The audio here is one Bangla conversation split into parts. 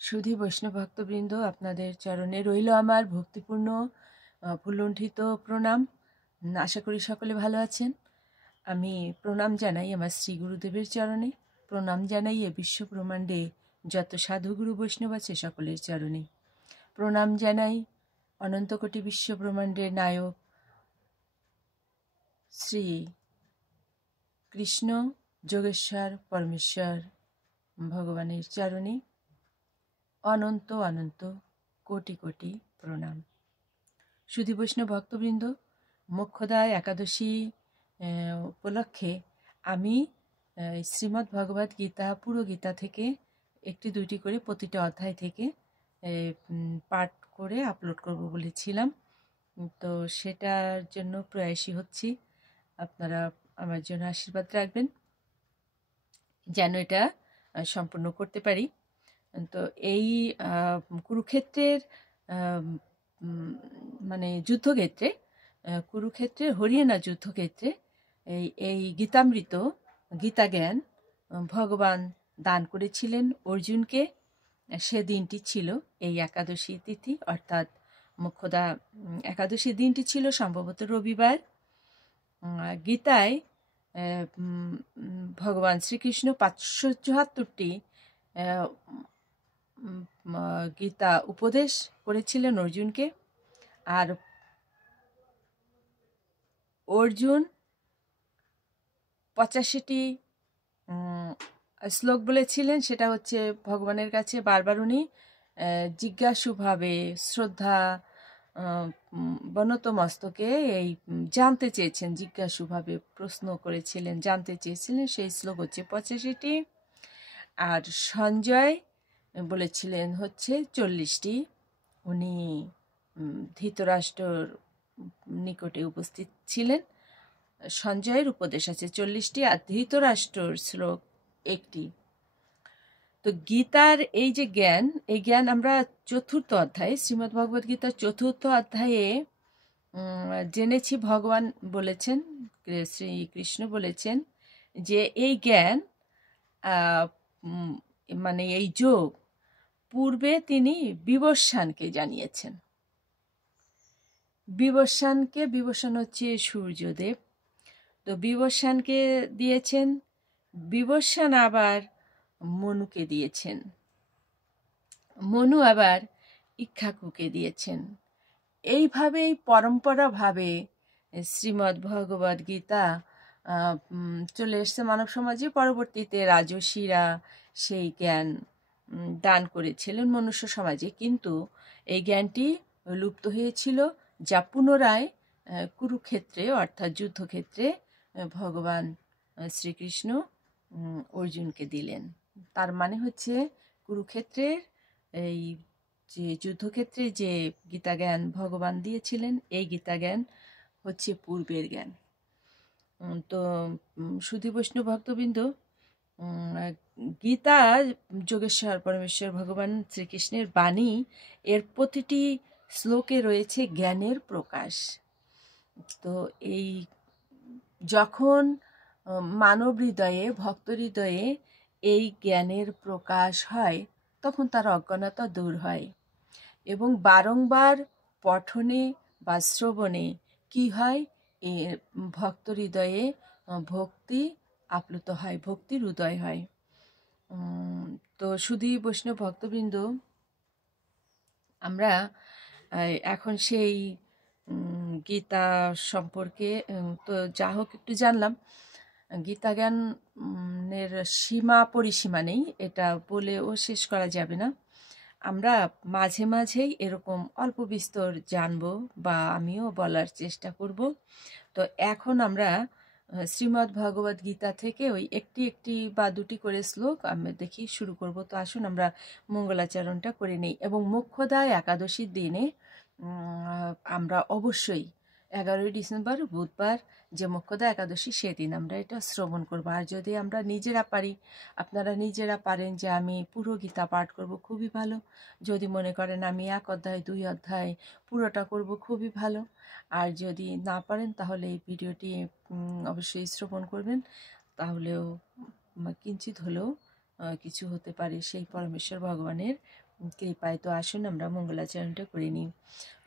সুধী বৈষ্ণব ভক্তবৃন্দ, আপনাদের চরণে রইল আমার ভক্তিপূর্ণ ফুলণ্ঠিত প্রণাম। আশা করি সকলে ভালো আছেন। আমি প্রণাম জানাই আমার শ্রী গুরুদেবের চরণে, প্রণাম জানাই এ বিশ্ব ব্রহ্মাণ্ডে যত সাধুগুরু বৈষ্ণব আছে সকলের চরণে, প্রণাম জানাই অনন্তকোটি বিশ্ব ব্রহ্মাণ্ডের নায়ক শ্রী কৃষ্ণ যোগেশ্বর পরমেশ্বর ভগবানের চরণে অনন্ত অনন্ত কোটি কোটি প্রণাম। সুধী বৈষ্ণব ভক্তবৃন্দ, মোক্ষদা একাদশী উপলক্ষে আমি শ্রীমদ্ ভগবদ গীতা পুরো গীতা থেকে একটি দুইটি করে প্রতিটা অধ্যায় থেকে পাঠ করে আপলোড করব বলেছিলাম। তো সেটার জন্য প্রয়াসী হচ্ছি। আপনারা আমার জন্য আশীর্বাদ রাখবেন যেন এটা সম্পূর্ণ করতে পারি। তো এই কুরুক্ষেত্রের মানে যুদ্ধক্ষেত্রে, কুরুক্ষেত্রের হরিয়ানা যুদ্ধক্ষেত্রে এই গীতামৃত গীতা জ্ঞান ভগবান দান করেছিলেন অর্জুনকে। সে দিনটি ছিল এই একাদশী তিথি, অর্থাৎ মোক্ষদা একাদশী দিনটি ছিল সম্ভবত রবিবার। গীতায় ভগবান শ্রীকৃষ্ণ 574টি গীতা উপদেশ করেছিলেন অর্জুনকে, আর অর্জুন 85টি শ্লোক বলেছিলেন। সেটা হচ্ছে ভগবানের কাছে বারবার উনি জিজ্ঞাসুভাবে শ্রদ্ধা বনত মস্তকে এই জানতে চেয়েছেন, জিজ্ঞাসুভাবে প্রশ্ন করেছিলেন, জানতে চেয়েছিলেন। সেই শ্লোক হচ্ছে 85টি। আর সঞ্জয় বলেছিলেন হচ্ছে 40টি। উনি ধৃতরাষ্ট্রর নিকটে উপস্থিত ছিলেন। সঞ্জয়ের উপদেশ আছে 40টি, আর ধৃতরাষ্ট্রর শ্লোক 1টি। তো গীতার এই যে জ্ঞান, এই জ্ঞান আমরা চতুর্থ অধ্যায়ে, শ্রীমদ্ ভগবদ গীতার চতুর্থ অধ্যায়ে জেনেছি। ভগবান বলেছেন, শ্রীকৃষ্ণ বলেছেন যে এই জ্ঞান মানে এই যোগ পূর্বে তিনি বিবস্বানকে জানিয়েছেন। বিবস্বান হচ্ছে সূর্যদেব। তো বিবস্বানকে দিয়েছেন, বিবস্বান আবার মনুকে দিয়েছেন, মনু আবার ইক্ষ্বাকুকে দিয়েছেন। এইভাবেই পরম্পরাভাবে শ্রীমদ্ ভগবদ গীতা চলে এসছে মানব সমাজে। পরবর্তীতে রাজর্ষিরা সেই জ্ঞান দান করেছিলেন মনুষ্য সমাজে, কিন্তু এই জ্ঞানটি লুপ্ত হয়েছিল, যা পুনরায় কুরুক্ষেত্রে অর্থাৎ যুদ্ধক্ষেত্রে ভগবান শ্রীকৃষ্ণ অর্জুনকে দিলেন। তার মানে হচ্ছে কুরুক্ষেত্রের এই যে যুদ্ধক্ষেত্রে যে গীতা জ্ঞান ভগবান দিয়েছিলেন, এই গীতা জ্ঞান হচ্ছে পূর্বের জ্ঞান। তো সুধী বৈষ্ণব ভক্তবৃন্দ, গীতা যোগেশ্বর পরমেশ্বর ভগবান শ্রীকৃষ্ণের বাণী, এর প্রতিটি শ্লোকে রয়েছে জ্ঞানের প্রকাশ। তো এই যখন মানব হৃদয়ে, ভক্ত হৃদয়ে এই জ্ঞানের প্রকাশ হয়, তখন তার অজ্ঞানতা দূর হয়, এবং বারংবার পঠনে বা শ্রবণে কি হয়, এ ভক্ত হৃদয়ে ভক্তি আপ্লুত হয়, ভক্তির উদয় হয়। তো শুধু বৈষ্ণব ভক্তবৃন্দ, আমরা এখন সেই গীতা সম্পর্কে তো যা হোক একটু জানলাম। গীতা জ্ঞানের সীমা পরিসীমা নেই, এটা বলেও শেষ করা যাবে না। আমরা মাঝে মাঝেই এরকম অল্প বিস্তর জানবো, বা আমিও বলার চেষ্টা করব। তো এখন আমরা শ্রীমদ্ ভগবদ গীতা থেকে ওই একটি বা দুটি করে শ্লোক আমরা দেখি শুরু করব। তো আসুন আমরা মঙ্গলাচরণটা করে নিই, এবং মোক্ষদা একাদশীর দিনে আমরা অবশ্যই 11ই ডিসেম্বর বুধবার যে মোক্ষদা একাদশী, সেদিন আমরা এটা শ্রবণ করব। আর যদি আমরা নিজেরা পারি, আপনারা নিজেরা পারেন যে আমি পুরো গীতা পাঠ করব, খুবই ভালো। যদি মনে করেন আমি 1 অধ্যায় 2 অধ্যায় পুরোটা করব, খুবই ভালো। আর যদি না পারেন তাহলে এই ভিডিওটি অবশ্যই শ্রবণ করবেন, তাহলেও কিঞ্চিত হলেও কিছু হতে পারে সেই পরমেশ্বর ভগবানের কৃপায়। তো আসুন আমরা মঙ্গলাচরণটা করে নিই।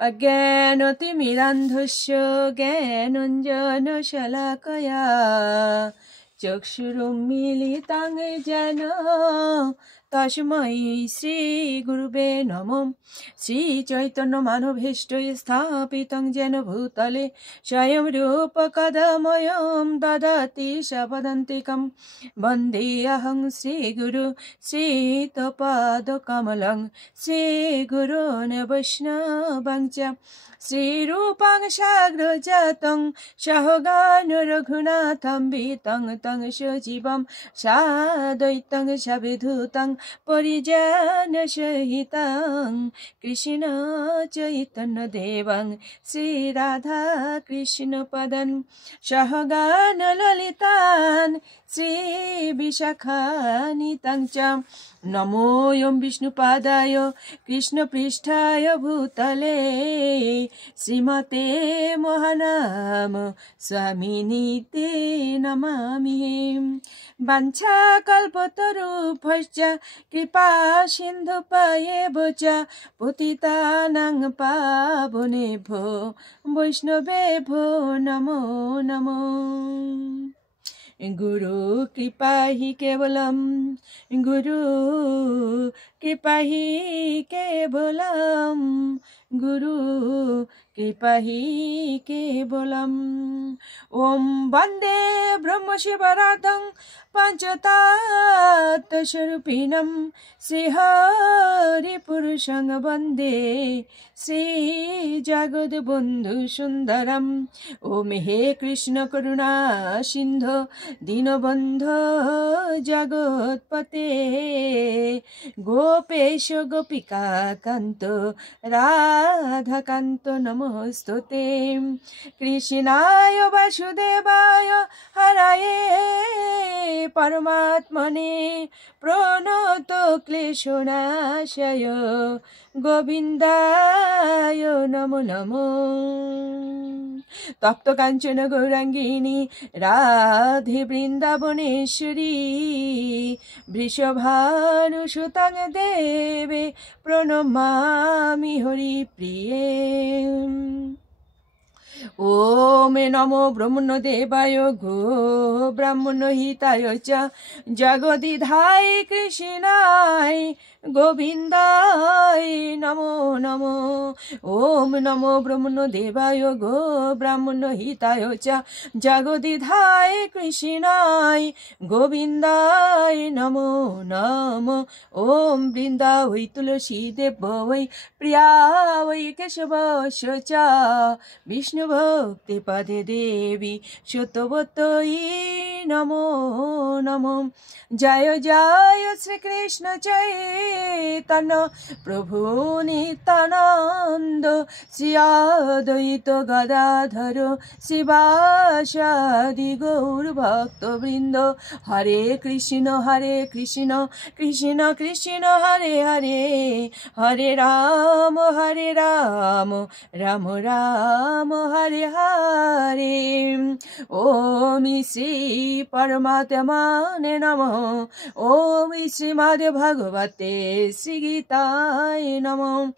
অজ্ঞানতিমিরান্ধস্য জ্ঞানাঞ্জন শলাকয়া চক্ষুরুন্মীলিতাং যেন তস্मै শ্রী গুরুবে নমঃ। শ্রীচৈতন্যমানভীষ্ট স্থাপিतं যেন ভূতলে স্বয়ং রূপ কদা মह्यं দদাতি স্বপদান্তিকं। বন্দেऽহং শ্রীগুরু শ্রীতপাদকমलं শ্রীগুরೂन् वैष्णवं च। শ্রীরূপং সাগ্রজাতং সহগণ রঘুনাথং বিতং তং সজীবং সাদ্বৈতং সবিধূতং পরিজন সহিতং কৃষ্ণ চৈতন্য দেবং শ্রী রাধা কৃষ্ণ পদং সহগণ ললিতান শ্রী বিশাখানিতাং চ। নমোऽয়ং বিষ্ণুপাদায় কৃষ্ণপৃষ্ঠায় ভূতলে শ্রীমতে মহানাম স্বামিনীতে নমামি। বাঞ্ছাকল্পতরুভ্যশ্চ কৃপা সিন্ধুপায়েব চ পতিতানাং পাবনেভ্যো বৈষ্ণবেভ্যো নমো নমো। गुरु कृपा ही केवलम, गुरु कृपा ही केवलम, गुरु कृपा ही केवलम। ओम वंदे ब्रह्म शिवराधं पंचतत्वस्वरूपिणं श्रीहरिपुरुषं वंदे श्री जगद्बन्धु सुंदरम। ओम हे कृष्ण करुणा सिंधु दीनबन्धो जगत्पते गोपेश गोपिका कांत राधाकांत नमोस्तुते। कृष्णाय वासुदेवाय हराये परमात्मने प्रणतो क्लेशनाशय गोविन्दाय नमो नमो। तप्त कांचन गौरांगिनी राधे वृंदावनेश्वरी वृषभानुसुतां देवे प्रणमामि हरिप्रिये। ओम नमो ब्रह्मण्यदेवाय गो ब्राह्मणहिताय च जगदिधाय कृष्णाय गोविन्दाय नमो नमो। ओम नमो ब्रह्मण्यदेवाय गो ब्राह्मणहिताय च जगदिधाय कृष्णाय गोविन्दाय नमो नमो। ओम वृंदा वै तुलसी देव वै प्रिया वै केशवस्य च विष्णु भक्ति पदे देवी शतवतई नमो नमो। जय जय श्री कृष्ण चैतन्य प्रभु नित्यानंद श्री अद्वैत गदाधर शिवासादि गौर भक्त वृंद। हरे कृष्ण कृष्ण कृष्ण हरे हरे, हरे राम राम राम हरे हरे। ओम श्री परमात्मने नमः। ओम श्रीमद् भगवते श्री गीताय नमः।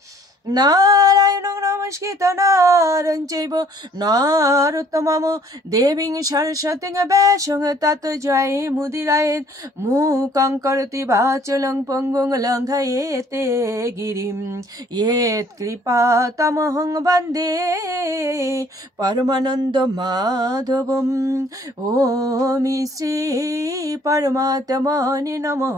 नारायणं नमस्कृत्य नरं चैव नरोत्तमं देवीं सरस्वतीं व्यासं ततो जयमुदीरयेत्। मूकं करोति वाचालं पङ्गुं लङ्घयेते गिरिं यत्कृपातमहं वन्दे परमानन्दमाधवम्। ॐ श्री परमात्मने नमः।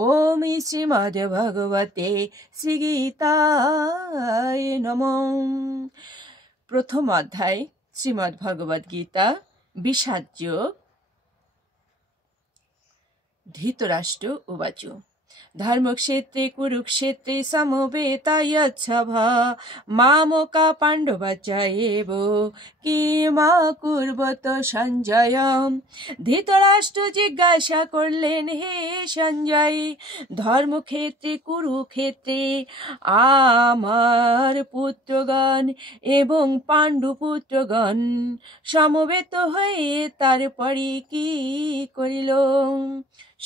ॐ श्रीमद्भगवते শ্রীগীতায় নমঃ। প্রথম অধ্যায় শ্রীমদ্ ভগবদ গীতা বিষাদ যোগ। ধৃতরাষ্ট্র উবাচ ধর্মক্ষেত্রে কুরুক্ষেত্রে সমবেতায়চ্ছভা মামকা পাণ্ডবাচায়েব কিমাকুর্বত সঞ্জয়। ধৃতরাষ্ট্র জিজ্ঞাসা করলেন, হে সঞ্জয়, ধর্মক্ষেত্রে কুরুক্ষেত্রে আমার পুত্রগণ এবং পাণ্ডুপুত্রগণ সমবেত হয়ে তারপরে কি করিল?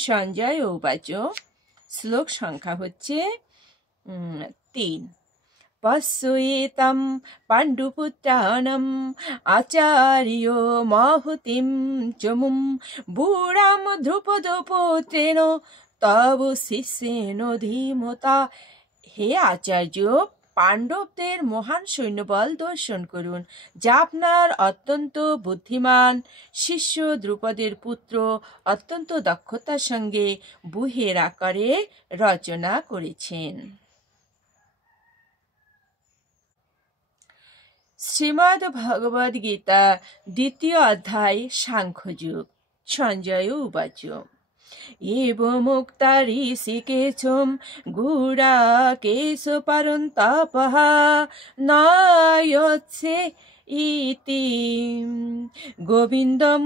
সঞ্জয় উবাচ। শ্লোক সংখ্যা হচ্ছে 3 পশ্যেতাম পাণ্ডুপুত্রাণম আচার্য মাহুতিম চমুম বুড়াম ধ্রুপদপুত্রেণ তব শিষ্যেন ধীমতা। হে আচার্য, পাণ্ডবদের মহান সৈন্যবল দর্শন করুন, যা আপনার অত্যন্ত বুদ্ধিমান শিষ্য দ্রুপদের পুত্র অত্যন্ত দক্ষতার সঙ্গে বুহের আকারে রচনা করেছেন। শ্রীমদ্ ভগবদ গীতা দ্বিতীয় অধ্যায় সাংখ্যযোগ। সঞ্জয় উবাচ এবমুক্তা ঋষিকেশম গুড়াকেশ পরন্তপঃ নায়ৎসে ইতি গোবিন্দম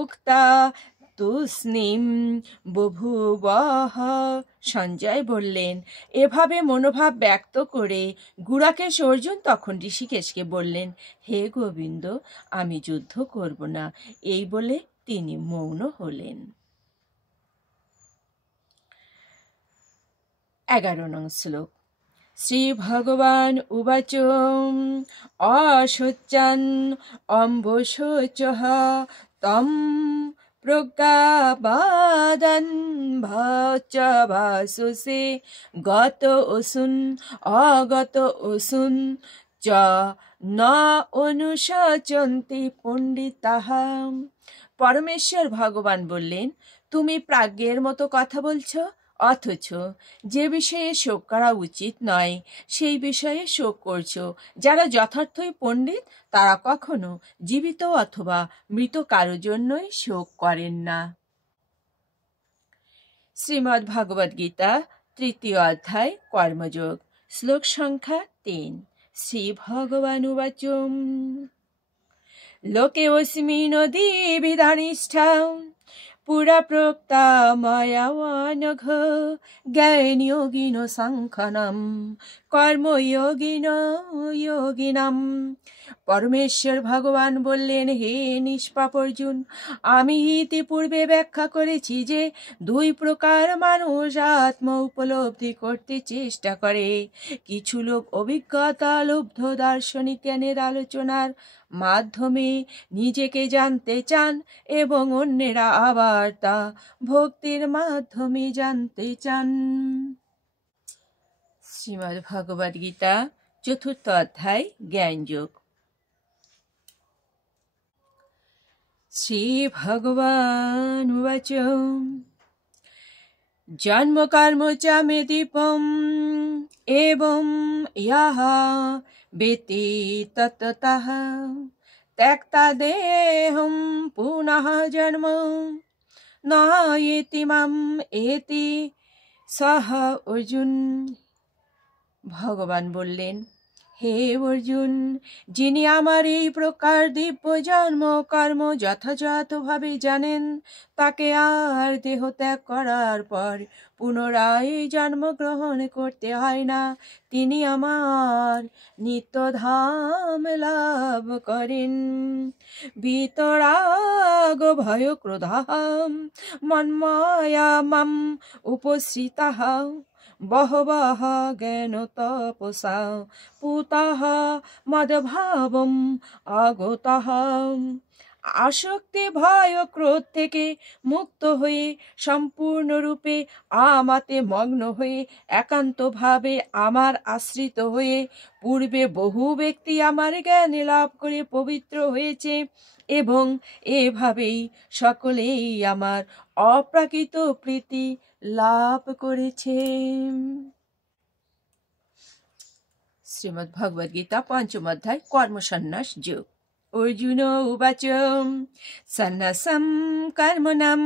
উক্তা তুষ্ণীম বভুবঃ। সঞ্জয় বললেন, এভাবে মনোভাব ব্যক্ত করে গুড়াকেশ অর্জুন তখন ঋষিকেশকে বললেন, হে গোবিন্দ, আমি যুদ্ধ করব না। এই বলে তিনি মৌন হলেন। 11 নং শ্লোক। শ্রী ভগবান উবাচ অশোচান অম্বশোচঃ তম প্রজ্ঞাবাদান ভাসুষে গত অসুন অগত অসুন চ ন অনুশোচন্তি পণ্ডিতাঃ। পরমেশ্বর ভগবান বললেন, তুমি প্রাজ্ঞের মতো কথা বলছো, অথচ যে বিষয়ে শোক করা উচিত নয় সেই বিষয়ে শোক করছো। যারা যথার্থই পণ্ডিত তারা কখনো জীবিত অথবা মৃত কারো জন্যই শোক করেন না। শ্রীমদ্ ভগবদ গীতা তৃতীয় অধ্যায় কর্মযোগ। শ্লোক সংখ্যা 3। শ্রী ভগবান উবাচ লোকে অস্মিন দ্বিবিধানিষ্ঠা পুরা প্রোক্তা ময়া নঘ জ্ঞানযোগিন সংখ্যানাম কর্মযোগিন যোগিনাম। পরমেশ্বর ভগবান বললেন, হে নিষ্পাপ অর্জুন, আমি ইতিপূর্বে ব্যাখ্যা করেছি যে 2 প্রকার মানুষ আত্ম উপলব্ধি করতে চেষ্টা করে। কিছু লোক অভিজ্ঞতা লব্ধ দার্শনিক জ্ঞানের আলোচনার মাধ্যমে নিজেকে জানতে চান এবং অন্যেরা আবার তা ভক্তির মাধ্যমে জানতে চান। শ্রীমদ্ ভগবদ গীতা চতুর্থ অধ্যায় জ্ঞানযোগ। শ্রী ভগবান উবাচ জন্ম কর্ম চ মে দীপম এবং ইয়ঃ বেতি তত্ত্বতঃ ত্যক্তা দেহম পুনঃ জন্ম নয়েতি মাম এতি সহ অর্জুন। ভগবান বললেন, হে অর্জুন, যিনি আমার এই প্রকার দিব্য জন্ম কর্ম যথাযথভাবে জানেন, তাকে আর দেহ ত্যাগ করার পর পুনরায় জন্মগ্রহণ করতে হয় না। তিনি আমার নিত্যধাম লাভ করেন। বিতরাগ ভয় ক্রোধাম মন্মায়া মাম উপসৃতাঃ বহবঃ জ্ঞান তপসা পুতাঃ মদভাবম আগতাঃ। আসক্তি ভয় ক্রোধ থেকে মুক্ত হয়ে সম্পূর্ণরূপে আমাতে মগ্ন হয়ে একান্তভাবে আমার আশ্রিত হয়ে পূর্বে বহু ব্যক্তি আমার জ্ঞানে লাভ করে পবিত্র হয়েছে এবং এভাবেই সকলেই আমার অপ্রাকৃত প্রীতি লাভ করেছে। শ্রীমদ্ ভগবদ গীতা পঞ্চম অধ্যায় কর্মসন্ন্যাস যোগ। অর্জুন উবাচ সন্ন্যাসম কর্মণাম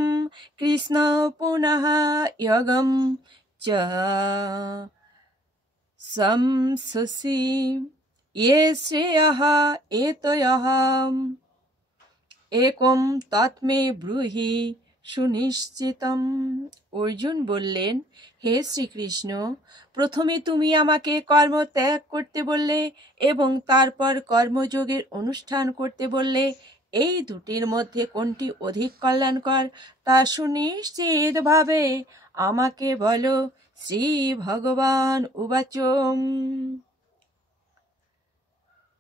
কৃষ্ণ পুনঃ যোগম চ সংসসি ये শ্রেয়ঃ এতয়ঃ একম তৎমে ব্রূহি সুনিশ্চিতম। অর্জুন বললেন, হে শ্রীকৃষ্ণ, প্রথমে তুমি আমাকে কর্ম ত্যাগ করতে বললে এবং তারপর কর্মযোগের অনুষ্ঠান করতে বললে। এই দুটির মধ্যে কোনটি অধিক কল্যাণকর তা সুনিশ্চিতভাবে আমাকে বলো। श्रीभगवान् उवाच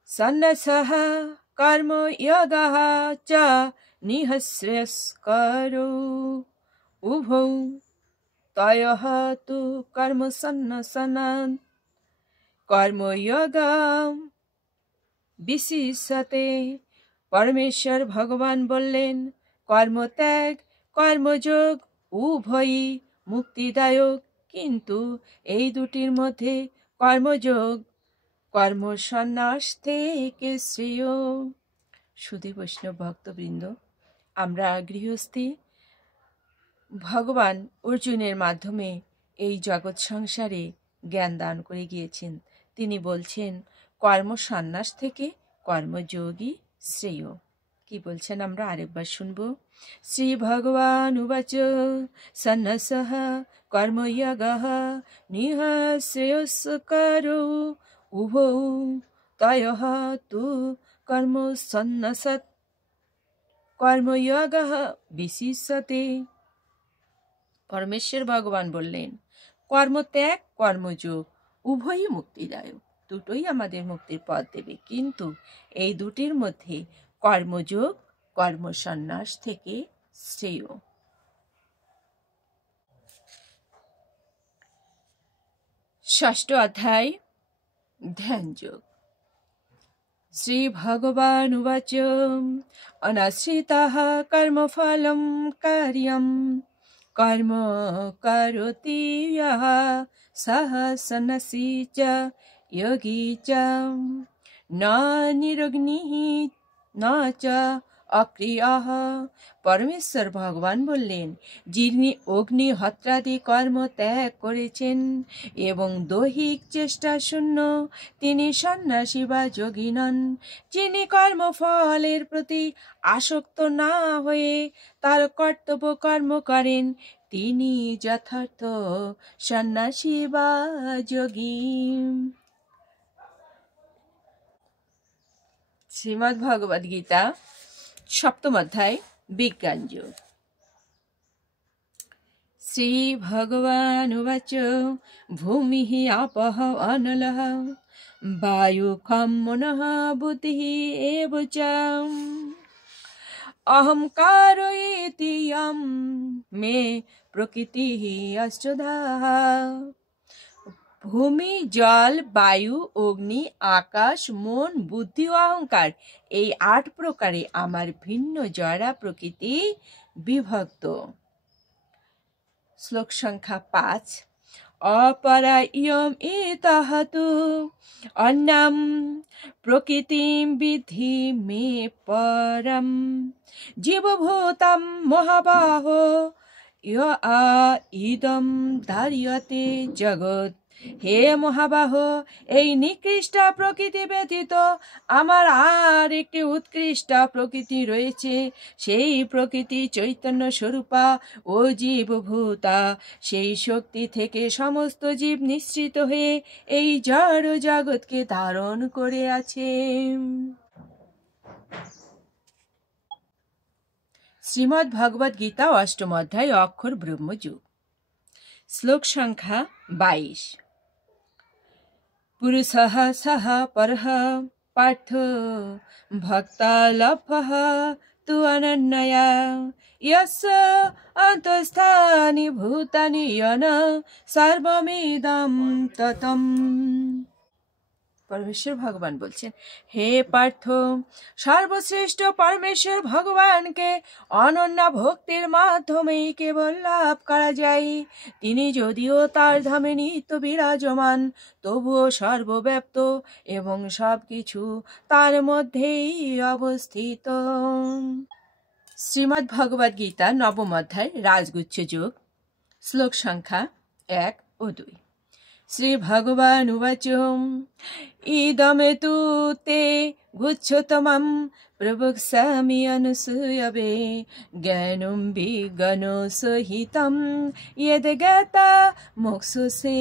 सन्नसः कर्मयोगः च निःश्रेयस्करो उभौ तयोः तु कर्मसन्न्यासात् कर्मयोगं বিশিষতে। পরমেশ্বর ভগবান বললেন, কর্মত্যাগ কর্মযোগ উভয়ই মুক্তিদায়ক, কিন্তু এই দুটির মধ্যে কর্মযোগ কর্মসন্ন্যাস থেকে শ্রেয়। সুধী বৈষ্ণব ভক্তবৃন্দ, আমরা গৃহস্থী ভগবান অর্জুনের মাধ্যমে এই জগৎ সংসারে জ্ঞান দান করে গিয়েছেন। তিনি বলছেন কর্মসন্ন্যাস থেকে কর্মযোগী শ্রেয়। কি বলছেন আমরা আরেকবার শুনব। শ্রী ভগবান উবাচ সন্ন্যাসঃ কর্মযোগঃ নিঃশ্রেয়স্করো উভৌ তয়োঃ তু কর্মসন্ন্যাসাৎ কর্মযোগঃ বিশিষ্যতে। পরমেশ্বর ভগবান বললেন, কর্মত্যাগ কর্মযোগ উভয়ই মুক্তিদায়ক, দুটোই আমাদের মুক্তির পথ দেবে, কিন্তু এই দুটির মধ্যে কর্মযোগ কর্মসন্ন্যাস থেকে শ্রেয়। ষষ্ঠ অধ্যায় ধ্যানযোগ। শ্রী ভগবান উবাচ অনাশ্রিতঃ কর্মফলং কার্যং কর্ম করোতি ইয়ঃ সঃ সন্ন্যাসী চ যোগী চ ন নিরগ্নিঃ ন চ অক্রিয়ঃ। পরমেশ্বর ভগবান বললেন, যিনি অগ্নিহোত্রাদি কর্ম ত্যাগ করেছেন এবং দৈহিক চেষ্টা শূন্য, তিনি সন্ন্যাসী বা যোগী নন। যিনি কর্মফলের প্রতি আসক্ত না হয়ে তার কর্তব্য কর্ম করেন, তিনি যথার্থ সন্ন্যাসী বা যোগী। শ্রীমদ্ ভগবদ গীতা সপ্তম অধ্যায় বিজ্ঞান যোগ। শ্রী ভগবান উবাচ ভূমিঃ আপঃ অনলঃ বায়ুঃ মনঃ বুদ্ধিঃ এব চ অহংকার ইতি ইয়ং মে প্রকৃতিঃ অষ্টধা। ভূমি, জল, বায়ু, অগ্নি, আকাশ, মন, বুদ্ধি ও অহংকার, এই 8 প্রকারে আমার ভিন্ন জড়া প্রকৃতি বিভক্ত। শ্লোক সংখ্যা 5। অপরা ইয়ম ইতঃ তু অন্যম প্রকৃতিম বিদ্ধি মে পরম জীবভূতম মহাবাহো ইয়ো ইদম ধার্যতে জগৎ। হে মহাবাহ, এই নিকৃষ্ট প্রকৃতি ব্যতীত আমার আর একটি উৎকৃষ্ট প্রকৃতি রয়েছে। সেই প্রকৃতি চৈতন্য স্বরূপা ও জীবভূতা। সেই শক্তি থেকে সমস্ত জীব নিঃসৃত হয়ে এই জড় জগৎকে ধারণ করে আছে। শ্রীমদ্ ভগবদ গীতা অষ্টম অধ্যায় অক্ষর ব্রহ্মযোগ। শ্লোক সংখ্যা 22। পুরুষঃ সঃ পরঃ পার্থ ভক্তা লভ্যঃ তু অনন্যয়া ইয়স্য অন্তঃস্থানি ভূতানি ইয়ন সর্বমিদং ততম। পরমেশ্বর ভগবান বলছেন, হে পার্থ, সর্বশ্রেষ্ঠ পরমেশ্বর ভগবানকে অনন্য ভক্তির মাধ্যমেই কেবল লাভ করা যায়। তিনি যদিও তার ধামে নিত্য বিরাজমান, তবুও সর্বব্যাপ্ত এবং সবকিছু তার মধ্যেই অবস্থিত। শ্রীমদ্ ভগবদ গীতা নবম অধ্যায় রাজগুচ্ছ যোগ। শ্লোক সংখ্যা 1 ও 2। শ্রী ভগবান উবাচ ইদমে তু তে गुच्छतमं प्रवक्ष्यामि अनुसूयवे ज्ञानं विज्ञानसहितं यद्ज्ञाता मोक्षसे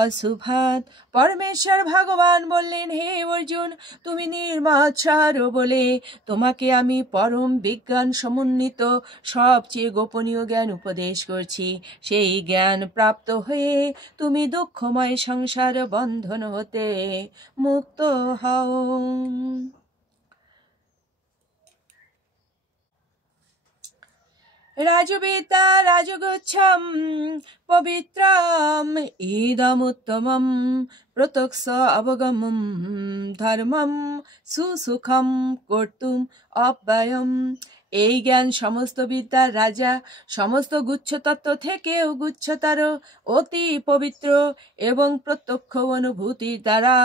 অশুভাৎ। পরমেশ্বর ভগবান বললেন, হে অর্জুন, তুমি নির্মাচার বলে তোমাকে আমি পরম বিজ্ঞান সমন্বিত সবচেয়ে গোপনীয় জ্ঞান উপদেশ করছি। সেই জ্ঞান প্রাপ্ত হয়ে তুমি দুঃখময় সংসার বন্ধন হতে মুক্ত হও। রাজবেতা রাজগচ্ছম পবিত্রম ইদমুত্তমম প্রত্যক্ষ অবগমম ধর্মম সুসুখম কর্তুম অব্যয়ম। এই জ্ঞান সমস্ত বিদ্যার রাজা, সমস্ত গুচ্ছতত্ত্ব থেকেও গুচ্ছতর, অতি পবিত্র এবং প্রত্যক্ষ অনুভূতির দ্বারা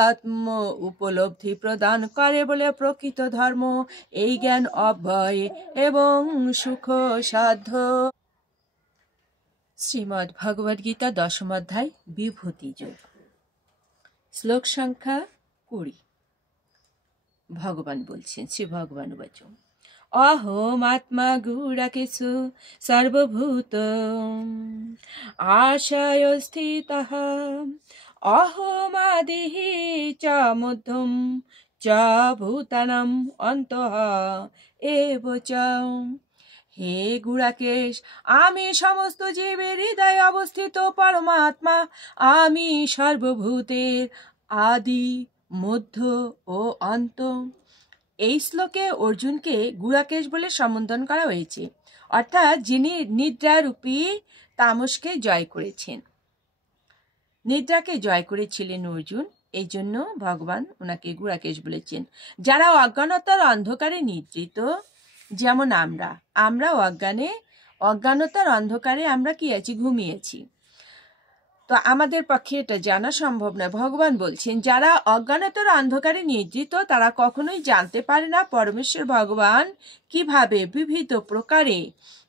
আত্ম উপলব্ধি প্রদান করে বলে প্রকৃত ধর্ম। এই জ্ঞান অব্যয় এবং সুখ সাধ্য। শ্রীমদ্ ভগবদ গীতা 10ম অধ্যায় বিভূতি যোগ, শ্লোক সংখ্যা 20। ভগবান বলছেন, শ্রী ভগবান বচন, অহমাত্মা গুড়াকেশু সর্বভূত আশয়স্থিতঃ অহমাদিঃ চ মধ্যম চ ভূতানাম অন্তঃ এব চ। হে গুড়াকেশ, আমি সমস্ত জীবের হৃদয়ে অবস্থিত পরমাত্মা। আমি সর্বভূতের আদি, মধ্য ও অন্ত। এই শ্লোকে অর্জুনকে গুড়াকেশ বলে সম্বোধন করা হয়েছে, অর্থাৎ যিনি নিদ্রারূপী তামসকে জয় করেছেন। নিদ্রাকে জয় করেছিলেন অর্জুন, এই জন্য ভগবান ওনাকে গুড়াকেশ বলেছেন। যারা অজ্ঞানতার অন্ধকারে নিদ্রিত, যেমন আমরা অজ্ঞানতার অন্ধকারে আমরা কি আছি, ঘুমিয়েছি। তো আমাদের পক্ষে এটা জানা সম্ভব নয়। ভগবান বলছেন, যারা অজ্ঞানতার অন্ধকারে নিদ্রিত তারা কখনোই জানতে পারে না পরমেশ্বর ভগবান কিভাবে বিবিধ প্রকারে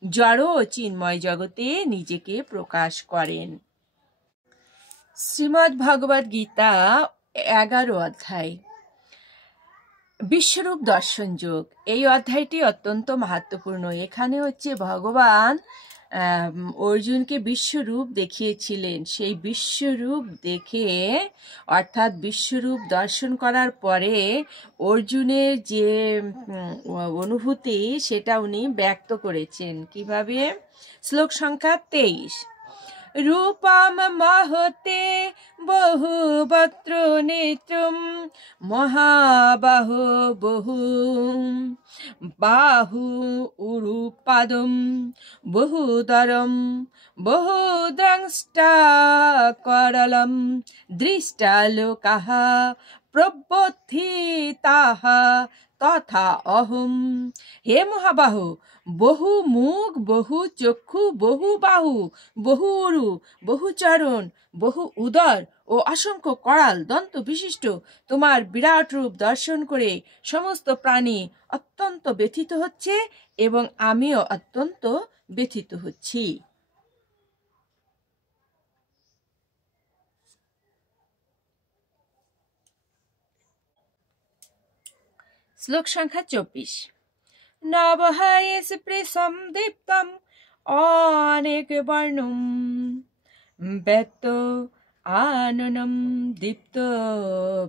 জড় ও চিন্ময় জগতে নিজেকে প্রকাশ করেন। শ্রীমদ্ ভগবদ গীতা 11 অধ্যায় বিশ্বরূপ দর্শন যোগ। এই অধ্যায়টি অত্যন্ত মাহাত্ম্যপূর্ণ। এখানে ভগবান অর্জুনকে বিশ্বরূপ দেখিয়েছিলেন। সেই বিশ্বরূপ দেখে, অর্থাৎ বিশ্বরূপ দর্শন করার পরে অর্জুনের যে অনুভূতি সেটা উনি ব্যক্ত করেছেন। কিভাবে? শ্লোক সংখ্যা 23। রূপম মহতে বহুবক্ত্র নেত্রম মহাবাহু বহু বাহু উরুপাদম বহুদরম বহুদ্রংষ্টা করলম দৃষ্টালোকাহ প্রবর্ধিতাহ তথা অহম। হে মহাবাহু, বহু মুখ, বহু চক্ষু, বহু বাহু, বহু উরু, বহু চরণ, বহু উদর ও অসংখ্য করাল দন্ত বিশিষ্ট তোমার বিরাট রূপ দর্শন করে সমস্ত প্রাণী অত্যন্ত ব্যথিত হচ্ছে এবং আমিও অত্যন্ত ব্যথিত হচ্ছি। শ্লোক সংখ্যা 24। নবহায়ে স্পৃশম দীপ্তম অনেক বর্ণম ব্যক্ত আননম দীপ্ত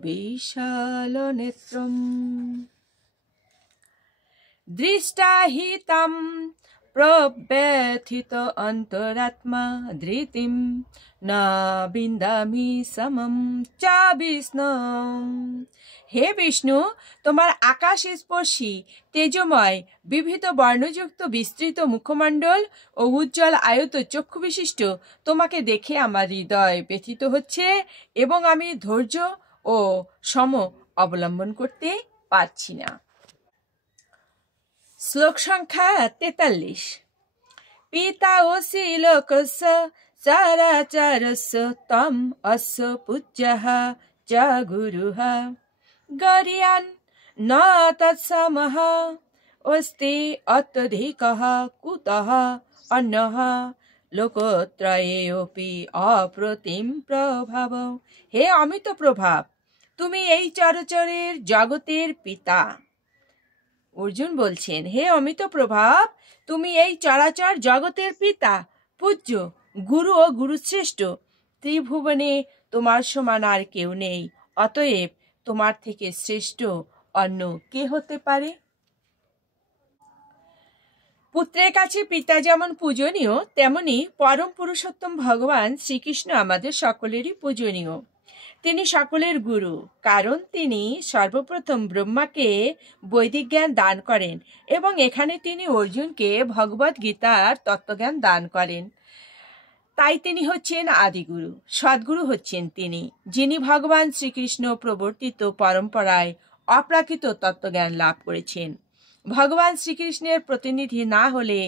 বিশাল নেত্রম দৃষ্টাহিতম প্রব্যথিত অন্তরাত্মা ধৃতিম না বিন্দামি সমম চা বিষ্ণু। হে বিষ্ণু, তোমার আকাশ স্পর্শী তেজময় বিবিধ বর্ণযুক্ত বিস্তৃত মুখমণ্ডল ও উজ্জ্বল আয়ত চক্ষু বিশিষ্ট তোমাকে দেখে আমার হৃদয় ব্যথিত হচ্ছে এবং আমি ধৈর্য ও সম অবলম্বন করতে পারছি না। শ্লোক সংখ্যা 43। পিতা ওসি লোকস্য চরাচরস্য তম অস্য পূজ্যঃ চ গুরুঃ গরিয়ান ন তৎসমঃ অস্তি অত্যধিকঃ কুতঃ অন্যঃ লোকত্রয়েऽপি অপ্রতিম প্রভাব। হে অমিত প্রভাব, তুমি এই চরাচরের জগতের পিতা। অর্জুন বলছেন, হে অমিত প্রভাব, তুমি এই চরাচর জগতের পিতা, পূজ্য, গুরু ও গুরুশ্রেষ্ঠ। ত্রিভুবনে তোমার সমান আর কেউ নেই, অতএব তোমার থেকে শ্রেষ্ঠ অন্য কে হতে পারে? পুত্রের কাছে পিতা যেমন পূজনীয়, তেমনি পরম পুরুষোত্তম ভগবান শ্রীকৃষ্ণ আমাদের সকলেরই পূজনীয়। তিনি সকলের গুরু, কারণ তিনি সর্বপ্রথম ব্রহ্মাকে বৈদিক জ্ঞান দান করেন এবং এখানে তিনি অর্জুনকে ভগবদ গীতার তত্ত্বজ্ঞান দান করেন। তাই তিনি হচ্ছেন আদিগুরু, সদ্গুরু হচ্ছেন তিনি, যিনি ভগবান শ্রীকৃষ্ণ প্রবর্তিত পরম্পরায় অপ্রাকৃত তত্ত্বজ্ঞান লাভ করেছেন। ভগবান শ্রীকৃষ্ণের প্রতিনিধি না হলে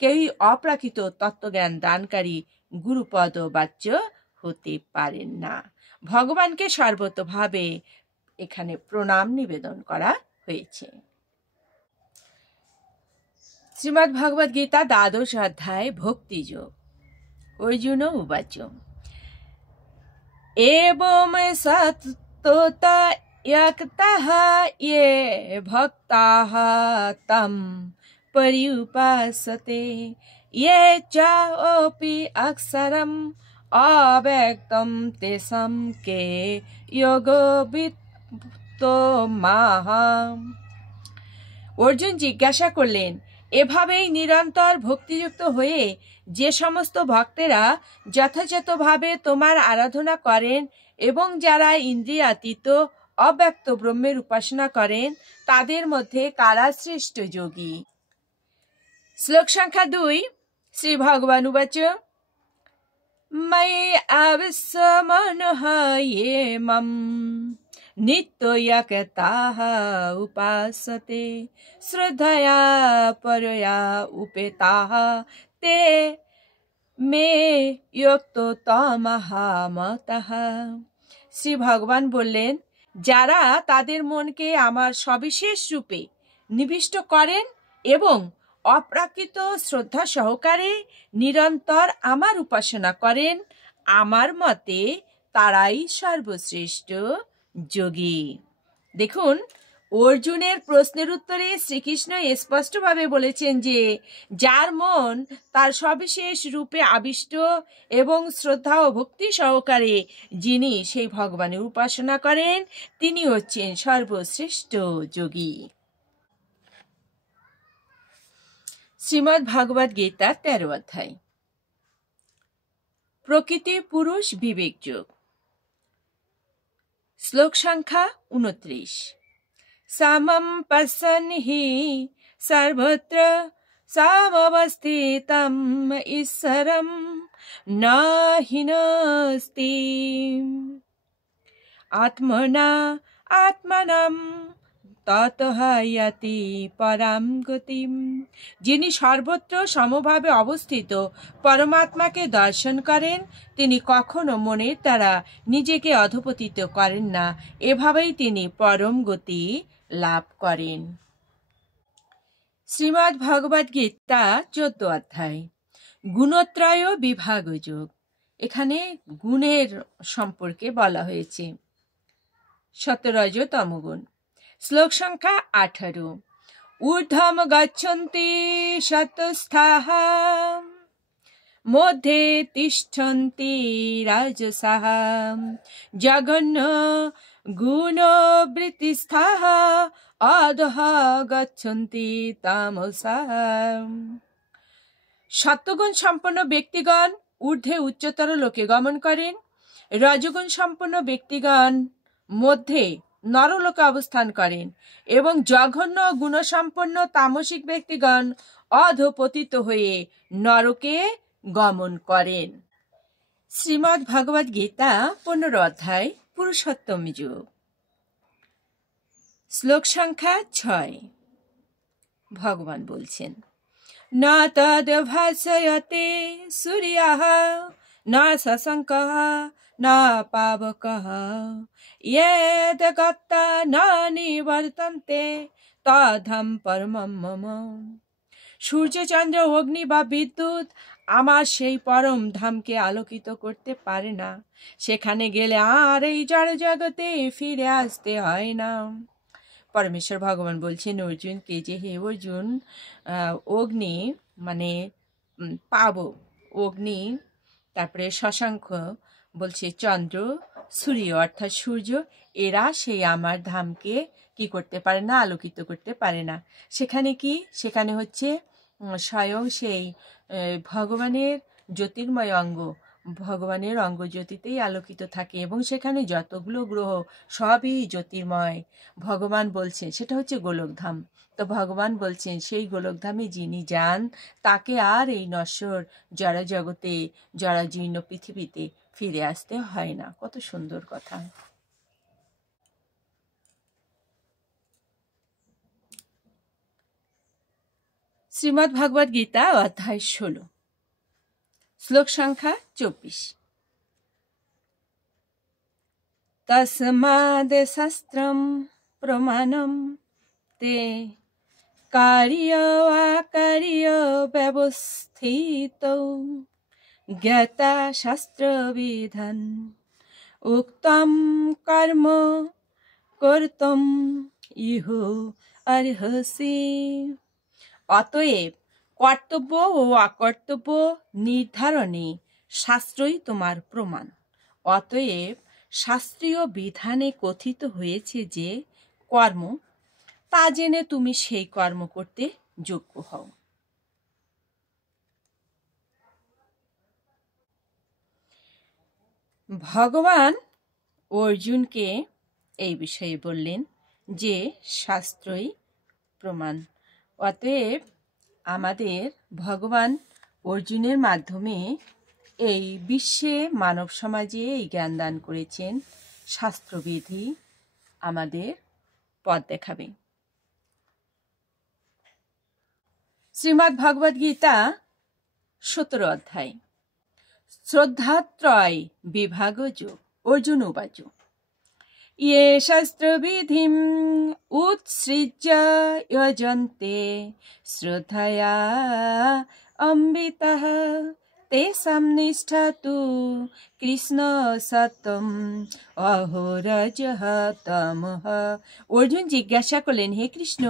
কেউই অপ্রাকৃত তত্ত্বজ্ঞান দানকারী গুরুপদ বাচ্য হতে পারেন না। ভগবানকে সর্বতোভাবে এখানে প্রণাম নিবেদন করা হয়েছে। শ্রীমদ্ ভগবদ গীতা দ্বাদশ অধ্যায় ভক্তিযোগ। অর্জুন উবাচ এবং সততা ইয়াক্তাঃ ইয়ে ভক্তাঃ তম পর্যুপাসতে ইয়ে চাপি অক্ষরম অব্যক্তম তেষাং কে যোগবিত্তো মাহাম। অর্জুন জিজ্ঞাসা করলেন, এভাবেই নিরন্তর ভক্তিযুক্ত হয়ে যে সমস্ত ভক্তেরা যথাযথভাবে তোমার আরাধনা করেন এবং যারা ইন্দ্রিয়াতীত অব্যক্ত ব্রহ্মের উপাসনা করেন, তাদের মধ্যে কারা শ্রেষ্ঠ যোগী? শ্লোক সংখ্যা 2। শ্রী ভগবান উবাচ ময়ি আবিশ্য মনঃ ইয়ে মাম নিত্যয়কতাঃ উপাসতে শ্রদ্ধয়া পরয়া উপেতাঃ তে মে যুক্ততমঃ। শ্রী ভগবান বললেন, যারা তাদের মনকে আমার সবিশেষ রূপে নিবিষ্ট করেন এবং অপ্রাকৃত শ্রদ্ধা সহকারে নিরন্তর আমার উপাসনা করেন, আমার মতে তারাই সর্বশ্রেষ্ঠ যোগী। দেখুন, অর্জুনের প্রশ্নের উত্তরে শ্রীকৃষ্ণ স্পষ্টভাবে বলেছেন যে যার মন তার সবিশেষ রূপে আবিষ্ট এবং শ্রদ্ধা ও ভক্তি সহকারে যিনি সেই ভগবানের উপাসনা করেন, তিনি হচ্ছেন সর্বশ্রেষ্ঠ যোগী। শ্রীমদ্ ভগবদ গীতা 13 অধ্যায় প্রকৃতি পুরুষ বিবেক যোগ। শ্লোক সংখ্যা 29। সমম পশ্যন হি সর্বত্র সমবস্থিতম ঈশ্বরম ন হিনস্তি আত্মনা আত্মনম ততঃ ইয়াতি পরাম গতিম। যিনি সর্বত্র সমভাবে অবস্থিত পরমাত্মাকে দর্শন করেন, তিনি কখনো মনের দ্বারা নিজেকে অধঃপতিত করেন না। এভাবেই তিনি পরম গতি লাভ করেন। শ্রীমদ্ ভগবদ গীতা 14 অধ্যায় গুণত্রয় বিভাগ যোগ। এখানে গুণের সম্পর্কে বলা হয়েছে, সতরজ তমগুণ। শ্লোক সংখ্যা 18। ঊর্ধ্বম গচ্ছন্তি সতস্থাঃ মধ্যে তিষ্ঠন্তি রাজসাঃ জঘন্য গুণবৃত্তিস্থাঃ অধঃ গচ্ছন্তি তামসাঃ। সত্ত্বগুণ সম্পন্ন ব্যক্তিগণ ঊর্ধ্বে উচ্চতর লোকে গমন করেন, রজগুণ সম্পন্ন ব্যক্তিগণ মধ্যে নরলোকে অবস্থান করেন এবং জঘন্য গুণসম্পন্ন তামসিক ব্যক্তিগণ অধঃপতিত হয়ে নরকে গমন করেন। শ্রীমদ্ ভগবদ গীতা 15 অধ্যায় পুরুষোত্তম যোগ। শ্লোক সংখ্যা 6। ভগবান বলছেন, না তদ ভাসয়তে সূর্যঃ না শশাঙ্কঃ না পাবকঃ ইয়েদ গত্বা না নিবর্তন্তে তদহং পরমম মম। সূর্য, চন্দ্র, অগ্নি বা বিদ্যুৎ আমার সেই পরম ধামকে আলোকিত করতে পারে না। সেখানে গেলে আর এই জড় জগতে ফিরে আসতে হয় না। পরমেশ্বর ভগবান বলছেন অর্জুনকে যে হে অর্জুন, অগ্নি মানে পাবো, অগ্নি, তারপরে শশাঙ্ক বলছে চন্দ্র, সূর্য অর্থাৎ সূর্য, এরা সেই আমার ধামকে কি করতে পারে না, আলোকিত করতে পারে না। সেখানে কি, সেখানে হচ্ছে স্বয়ং সেই ভগবানের জ্যোতির্ময় অঙ্গ, ভগবানের অঙ্গ জ্যোতিতেই আলোকিত থাকে এবং সেখানে যতগুলো গ্রহ সবই জ্যোতির্ময়। ভগবান বলছেন সেটা হচ্ছে গোলকধাম। তো ভগবান বলছেন সেই গোলকধামে যিনি যান তাকে আর এই নশ্বর জড় জগতে, জরাজীর্ণ পৃথিবীতে ফিরে আসতে হয় না। কত সুন্দর কথা। শ্রীমদ্ ভাগবত গীতা অধ্যায় 16, শ্লোক সংখ্যা 24। তস্মাদ শাস্ত্রম প্রমাণম তে কার্য অকার্য ব্যবস্থিত জ্ঞাতা শাস্ত্রবিধান উক্তম কর্ম কর্তুম ইহ অর্হসি। অতএব কর্তব্য ও অকর্তব্য নির্ধারণে শাস্ত্রই তোমার প্রমাণ। অতএব শাস্ত্রীয় বিধানে কথিত হয়েছে যে কর্ম, তা জেনে তুমি সেই কর্ম করতে যোগ্য হও। ভগবান অর্জুনকে এই বিষয়ে বললেন যে শাস্ত্রই প্রমাণ। অতএব আমাদের ভগবান অর্জুনের মাধ্যমে এই বিশ্বে মানব সমাজে এই জ্ঞান দান করেছেন। শাস্ত্রবিধি আমাদের পথ দেখাবে। শ্রীমদ্ ভগবদ গীতা 17 অধ্যায়, শ্রদ্ধাত্রয় বিভাগ যোগ। অর্জুন উবাচ ইয়ে শাস্ত্রবিধিম উৎসৃজ্য যজন্তে শ্রদ্ধয়া অম্বিতঃ তেষাং নিষ্ঠা তু কৃষ্ণ সত্যম অহোরজঃ তমঃ। অর্জুন জিজ্ঞাসা করলেন, হে কৃষ্ণ,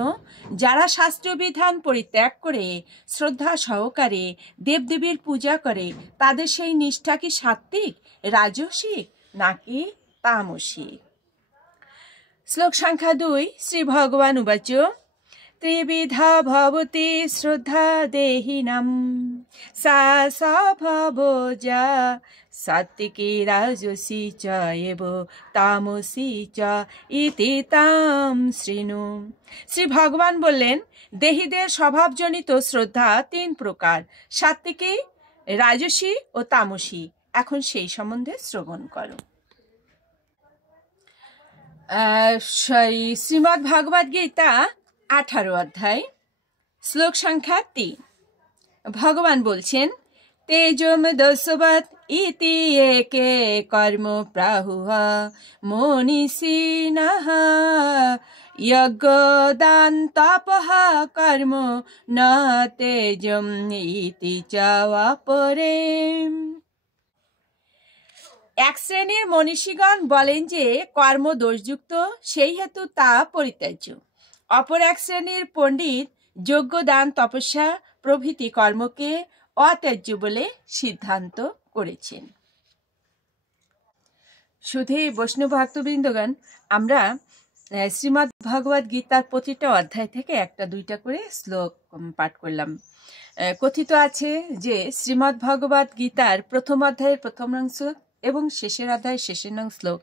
যারা শাস্ত্রবিধান পরিত্যাগ করে শ্রদ্ধা সহকারে দেবদেবীর পূজা করে তাদের সেই নিষ্ঠা কি সাত্ত্বিক, রাজসিক নাকি তামসিক? শ্লোক সংখ্যা 2। শ্রী ভগবান উবাচ ত্রিবিধা ভবতি শ্রদ্ধা দেহিনাম সা স্বভাবজা সাত্ত্বিকি রাজসি চ এব তামসি চ ইতি তাম শৃণু। শ্রী ভগবান বললেন, দেহীদের স্বভাবজনিত শ্রদ্ধা 3 প্রকার, সাত্ত্বিকী, রাজসী ও তামসী। এখন সেই সম্বন্ধে শ্রবণ করো। শ্রীমদ্ ভাগবত গীতা 18 অধ্যায়, শ্লোক সংখ্যা 3। ভগবান বলছেন, তেজম দশবৎ ইতি একে কর্ম প্রাহুঃ মনীষিণঃ যজ্ঞদান তপঃ কর্ম ন তেজম ইতি চ অপরে। এক শ্রেণীর মনীষীগণ বলেন যে কর্ম দোষযুক্ত, সেই হেতু তা পরিত্যাজ্য। অপর এক শ্রেণীর পণ্ডিত যজ্ঞ, দান, তপস্যা প্রভৃতি কর্মকে অত্যাজ্য বলে সিদ্ধান্ত করেছেন। শুধু বৈষ্ণব ভক্তবৃন্দগণ, আমরা শ্রীমদ্ ভগবদ গীতার প্রতিটা অধ্যায় থেকে 1-2টা করে শ্লোক পাঠ করলাম। কথিত আছে যে শ্রীমদ্ ভগবদ গীতার প্রথম অধ্যায়ের প্রথম নং শ্লোক এবং শেষের অধ্যায়ের শেষের নং শ্লোক,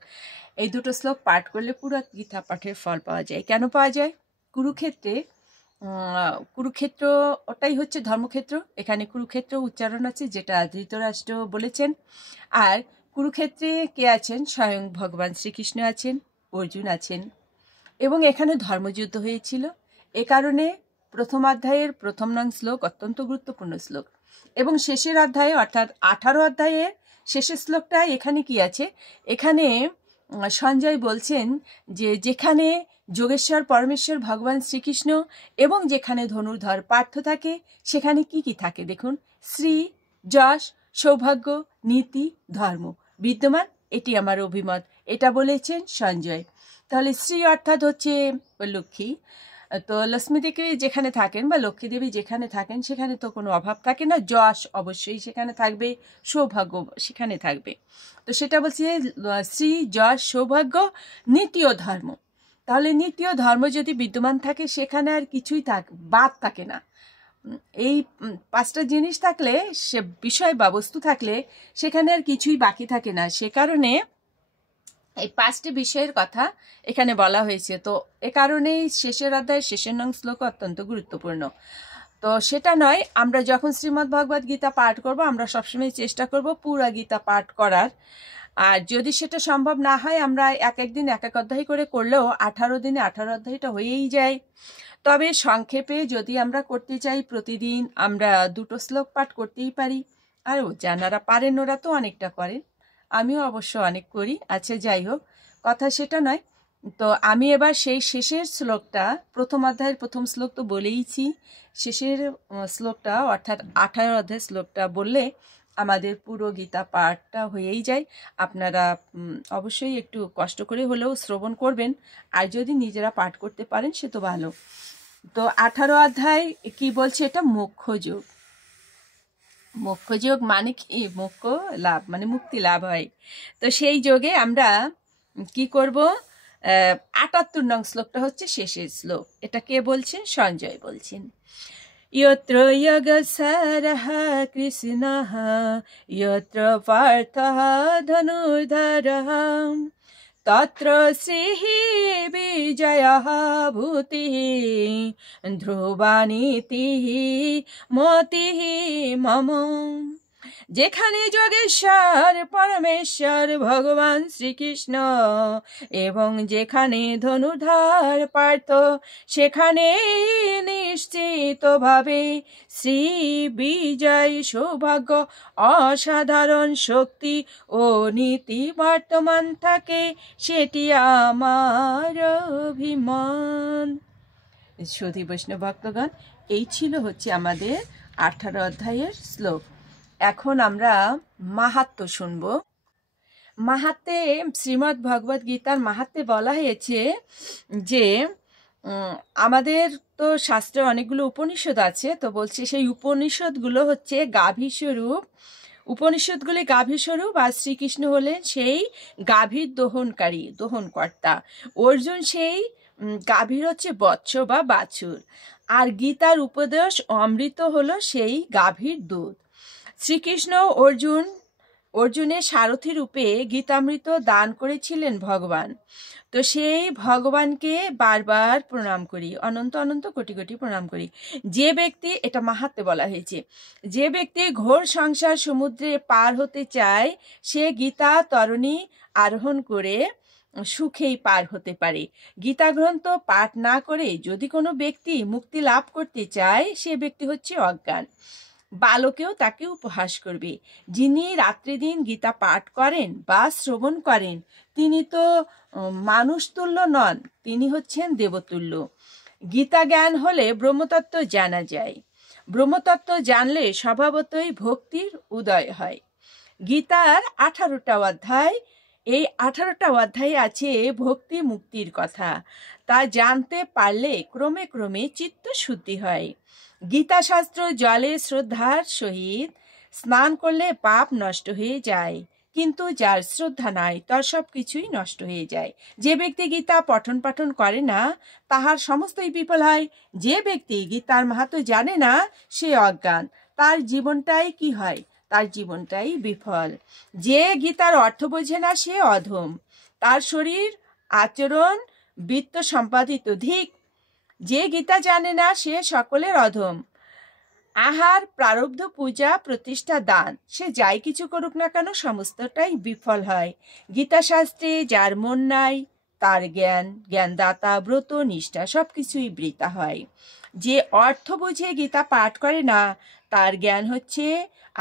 এই দুটো শ্লোক পাঠ করলে পুরো গীতা পাঠের ফল পাওয়া যায়। কেন পাওয়া যায়? কুরুক্ষেত্র ওটাই হচ্ছে ধর্মক্ষেত্র। এখানে কুরুক্ষেত্র উচ্চারণ আছে, যেটা ধৃতরাষ্ট্র বলেছেন। আর কুরুক্ষেত্রে কে আছেন? স্বয়ং ভগবান শ্রীকৃষ্ণ আছেন, অর্জুন আছেন, এবং এখানে ধর্মযুদ্ধ হয়েছিল। এ কারণে প্রথম অধ্যায়ের প্রথম নং শ্লোক অত্যন্ত গুরুত্বপূর্ণ শ্লোক। এবং শেষের অধ্যায়ে অর্থাৎ 18 অধ্যায়ের শেষের শ্লোকটা এখানে কি আছে? এখানে সঞ্জয় বলছেন যে যেখানে যোগেশ্বর পরমেশ্বর ভগবান শ্রীকৃষ্ণ এবং যেখানে ধনুর্ধর পার্থ থাকে সেখানে কি কি থাকে দেখুন। শ্রী যশ, সৌভাগ্য, নীতি, ধর্ম বিদ্যমান, এটি আমার অভিমত। এটা বলেছেন সঞ্জয়। তাহলে শ্রী অর্থাৎ হচ্ছে লক্ষ্মী। তো লক্ষ্মী দেবী যেখানে থাকেন বা লক্ষ্মী দেবী যেখানে থাকেন সেখানে তো কোনো অভাব থাকে না। যশ অবশ্যই সেখানে থাকবে, সৌভাগ্য সেখানে থাকবে। তো সেটা বলছি শ্রী, যশ, সৌভাগ্য, নীতি ও ধর্ম। তাহলে নীতি ও ধর্ম যদি বিদ্যমান থাকে সেখানে আর কিছুই বাদ থাকে না। এই পাঁচটা জিনিস থাকলে, সে বিষয় বা বস্তু থাকলে সেখানে আর কিছুই বাকি থাকে না। সে কারণে এই পাঁচটি বিষয়ের কথা এখানে বলা হয়েছে। তো এ কারণেই শেষের অধ্যায়ের শেষের নং শ্লোক অত্যন্ত গুরুত্বপূর্ণ। তো সেটা নয়, আমরা যখন শ্রীমদ্ ভগবদ গীতা পাঠ করব আমরা সবসময় চেষ্টা করব পুরা গীতা পাঠ করার। আর যদি সেটা সম্ভব না হয় আমরা এক একদিন এক এক অধ্যায় করে করলেও 18 দিনে 18 অধ্যায়টা হয়েই যায়। তবে সংক্ষেপে যদি আমরা করতে চাই প্রতিদিন আমরা 2টো শ্লোক পাঠ করতেই পারি। আর যারা পারেন ওরা তো অনেকটা করেন, আমিও অবশ্য অনেক করি। আচ্ছা, যাই হোক, কথা সেটা নয়। তো আমি এবার সেই শেষের শ্লোকটা, প্রথম অধ্যায়ের প্রথম শ্লোক তো বলেইছি, শেষের শ্লোকটা অর্থাৎ 18 অধ্যায়ের শ্লোকটা বললে আমাদের পুরো গীতা পাঠটা হয়েই যায়। আপনারা অবশ্যই একটু কষ্ট করে হলেও শ্রবণ করবেন, আর যদি নিজেরা পাঠ করতে পারেন সে তো ভালো। তো 18 অধ্যায় কি বলছে? এটা মোক্ষ যোগ। মোক্ষ যোগ মানে কি? মোক্ষ লাভ মানে মুক্তি লাভ হয়। তো সেই যোগে আমরা কি করব? 78 নং শ্লোকটা হচ্ছে শেষের শ্লোক। এটা কে বলছেন? সঞ্জয় বলছেন। यत्र योगसारः कृष्णः यत्र पार्थः धनुर्धरः तत्र श्रीः विजयः भूतिः ध्रुवा नीतिः মতিः মম। যেখানে যোগেশ্বর পরমেশ্বর ভগবান শ্রীকৃষ্ণ এবং যেখানে ধনুর্ধর পার্থ সেখানে নিশ্চিতভাবে শ্রী, বিজয়, সৌভাগ্য, অসাধারণ শক্তি ও নীতি বর্তমান থাকে, সেটি আমার অভিমান। সুধী বৈষ্ণব ভক্তগণ, এই ছিল হচ্ছে আমাদের 18 অধ্যায়ের শ্লোক। এখন আমরা মাহাত্ম্য শুনব। মাহাত্ম্যে শ্রীমদ্ ভগবদ গীতার মাহাত্ম্যে বলা হয়েছে যে আমাদের তো শাস্ত্রে অনেকগুলো উপনিষদ আছে। তো বলছে সেই উপনিষদগুলো হচ্ছে গাভীস্বরূপ। উপনিষদগুলি গাভীস্বরূপ, আর শ্রীকৃষ্ণ হলেন সেই গাভীর দোহনকর্তা। অর্জুন সেই গাভীর হচ্ছে বৎস বা বাছুর, আর গীতার উপদেশ অমৃত হলো সেই গাভীর দুধ। শ্রীকৃষ্ণ অর্জুনের সারথি রূপে গীতামৃত দান করেছিলেন ভগবান। তো সেই ভগবানকে বারবার প্রণাম করি, অনন্ত অনন্ত কোটি কোটি প্রণাম করি। যে ব্যক্তি, এটা মাহাত্ম্যে বলা হয়েছে, যে ব্যক্তি ঘোর সংসার সমুদ্রে পার হতে চায় সে গীতা তরণী আরোহণ করে সুখেই পার হতে পারে। গীতা গ্রন্থ পাঠ না করে যদি কোনো ব্যক্তি মুক্তি লাভ করতে চায় সে ব্যক্তি হচ্ছে অজ্ঞান। বালকেও তাকে উপহাস করবে। যিনি রাত্রিদিন গীতা পাঠ করেন বা শ্রবণ করেন তিনি তো মানুষতুল্য নন, তিনি হচ্ছেন দেবতুল্য। গীতা জ্ঞান হলে ব্রহ্মতত্ত্ব জানা যায়। ব্রহ্মতত্ত্ব জানলে স্বভাবতই ভক্তির উদয় হয়। গীতার 18টা অধ্যায়, এই 18টা অধ্যায়ে আছে ভক্তি মুক্তির কথা। তা জানতে পারলে ক্রমে ক্রমে চিত্ত শুদ্ধি হয়। গীতাশাস্ত্র জলে শ্রদ্ধার সহিত স্নান করলে পাপ নষ্ট হয়ে যায়, কিন্তু যার শ্রদ্ধা নাই তার সব কিছুই নষ্ট হয়ে যায়। যে ব্যক্তি গীতা পঠন পাঠন করে না তাহার সমস্তই বিফল হয়। যে ব্যক্তি গীতার মাহাত্ম্য জানে না সে অজ্ঞান, তার জীবনটাই কি হয়? তার জীবনটাই বিফল। যে গীতার অর্থ বোঝে না সে অধম, তার শরীর আচরণ বৃত্ত সম্পাদিত ধিক। যে গীতা জানে না সে সকলের অধম। আহার, প্রারব্ধ, পূজা, প্রতিষ্ঠা, দান, সে যাই কিছু করুক না কেন সমস্তটাই বিফল হয়। গীতাশাস্ত্রে যার মন নাই তার জ্ঞানদাতা, ব্রত, নিষ্ঠা সবকিছুই বৃথা হয়। যে অর্থ বুঝে গীতা পাঠ করে না তার জ্ঞান হচ্ছে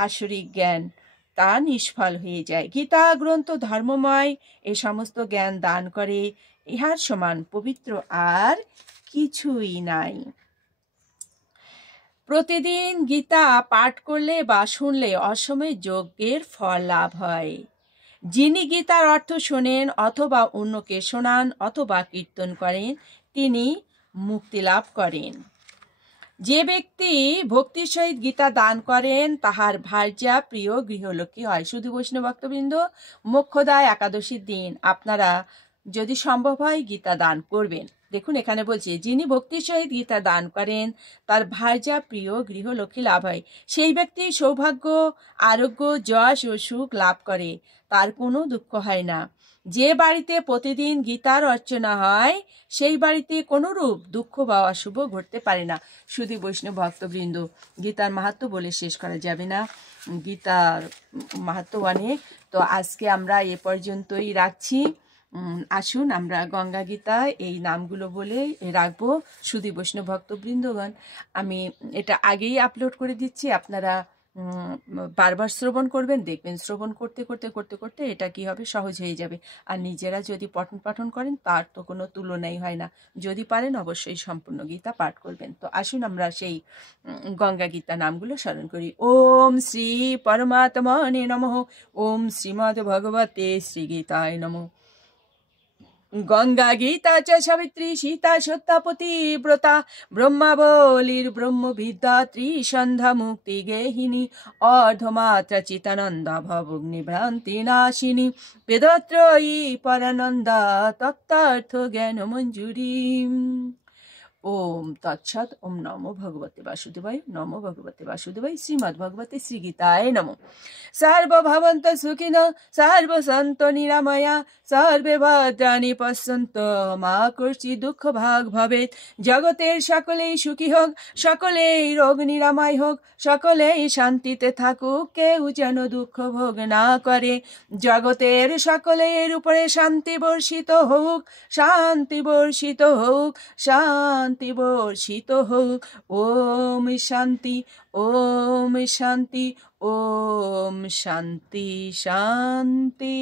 আসরিক জ্ঞান, তা নিষ্ফল হয়ে যায়। গীতা গ্রন্থ ধর্মময়, এ সমস্ত জ্ঞান দান করে, ইহার সমান পবিত্র আর কিছুই নাই। প্রতিদিন গীতা পাঠ করলে বা শুনলে অসময়ে যজ্ঞের ফল লাভ হয়। যিনি গীতার অর্থ শোনেন অথবা অন্যকে শোনান অথবা কীর্তন করেন তিনি মুক্তি লাভ করেন। যে ব্যক্তি ভক্তির সহিত গীতা দান করেন তাহার ভার্যা প্রিয় গৃহলক্ষ্মী হয়। শুধু বৈষ্ণব ভক্তবৃন্দ, মোক্ষদায় একাদশীর দিন আপনারা যদি সম্ভব হয় গীতা দান করবেন। দেখুন এখানে বলছে যিনি ভক্তির সহিত গীতা দান করেন তার ভার্যা প্রিয় গৃহলক্ষ্মী লাভ হয়। সেই ব্যক্তি সৌভাগ্য, আরোগ্য, যশ ও সুখ লাভ করে, তার কোনো দুঃখ হয় না। যে বাড়িতে প্রতিদিন গীতার অর্চনা হয় সেই বাড়িতে কোনোরূপ দুঃখ বা অশুভ ঘটতে পারে না। শুধু বৈষ্ণব ভক্তবৃন্দ, গীতার মাহাত্ম্য বলে শেষ করা যাবে না, গীতার মাহাত্ম্য অনেক। তো আজকে আমরা এ পর্যন্তই রাখছি। আসুন আমরা গঙ্গা গীতা এই নামগুলো বলে রাখবো। শুধু বৈষ্ণব ভক্তবৃন্দগণ, আমি এটা আগেই আপলোড করে দিচ্ছি, আপনারা বারবার শ্রবণ করবেন, দেখবেন শ্রবণ করতে করতে করতে করতে এটা কি হবে, সহজ হয়ে যাবে। আর নিজেরা যদি পঠন পাঠন করেন তার তো কোনো তুলনাই হয় না। যদি পারেন অবশ্যই সম্পূর্ণ গীতা পাঠ করবেন। তো আসুন আমরা সেই গঙ্গা গীতা নামগুলো স্মরণ করি। ওম শ্রী পরমাত্মনে নমঃ। ওম শ্রীমদ্ ভগবতে শ্রী গীতায় নমঃ। গঙ্গা গীতা চ সাবিত্রী সীতা সত্যাপতি ব্রতা ব্রহ্মাবলীর ব্রহ্মবিদ্যা ত্রিসন্ধ্যা মুক্তি গেহিনী অর্ধমাত্রা চিতানন্দা ভবগ্নিভ্রান্তি নাশিনী বেদত্রয়ী পরানন্দা তত্ত্বার্থ জ্ঞান মঞ্জুরি। ওম তৎসৎ। ওম নমো ভগবতে বাসুদেবায়। নমো ভগবতে বাসুদেবায়। শ্রীমদ্ ভগবতে শ্রী গীতায় নমঃ। সর্বভবন্ত সুখিনঃ সর্বসন্ত নিরাময়া সর্বে ভদ্রাণি পশ্যন্তু মা কর্ষি দুঃখ ভাগ ভবেত। জগতের সকলেই সুখী হোক, সকলেই রোগ নিরাময় হোক, সকলেই শান্তিতে থাকুক, কেউ যেন দুঃখ ভোগ না করে। জগতের সকলের উপরে শান্তি বর্ষিত হোক, শান্তি বর্ষিত হোক, শান্তি বর্ষিত হোক। ওম শান্তি, ওম শান্তি, ওম শান্তি শান্তি।